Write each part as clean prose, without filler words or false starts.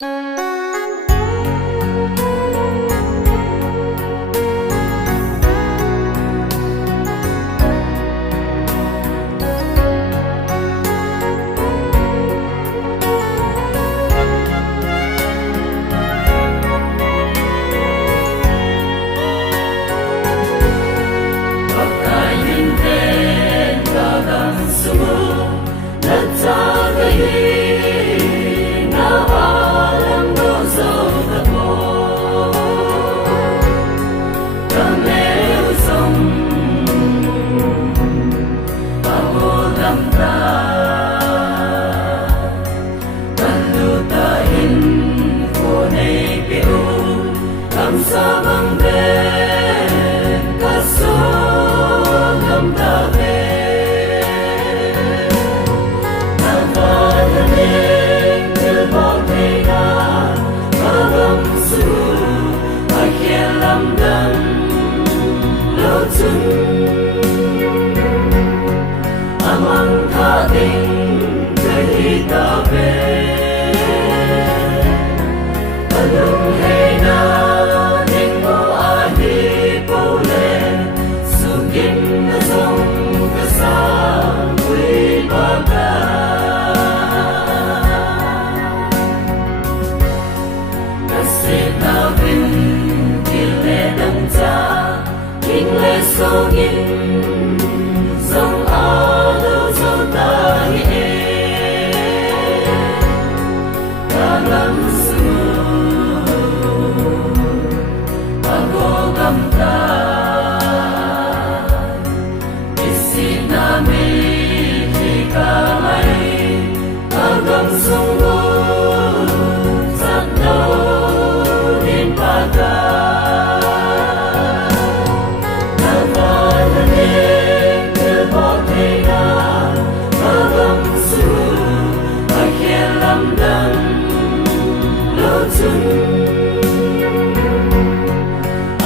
Sa bang ben kaso lam da ve na va na ne til ba te na ma lam su a kien lam dan lo chun amang tha ding te ta ve alung hey na so in sông a lưu sâu ta hi ta lâm su ta go gam ta isina mi hi ka mai ta gam sung go sat no din pa ta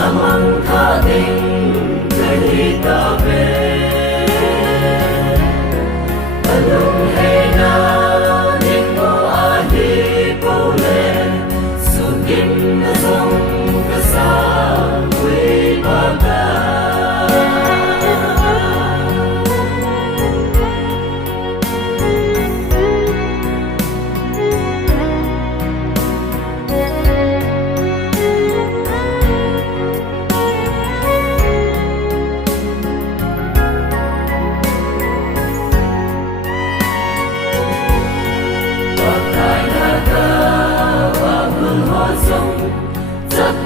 amang tha ding te ta ve alung hey na ding mo a hi po le su kim na song ka sa we ba ta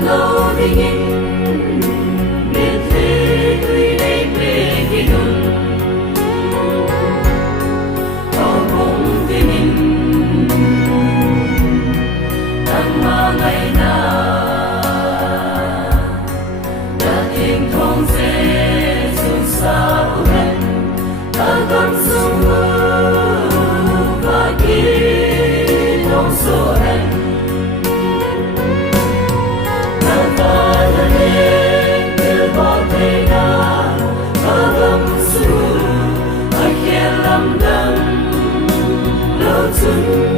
lâu đi nhìn biết thế tuy đây về khi gần có cũng vì nhìn đang mà ngày nào đã tìm thông sẽ xuống xa của mình ta còn sống và khi thông số anh soon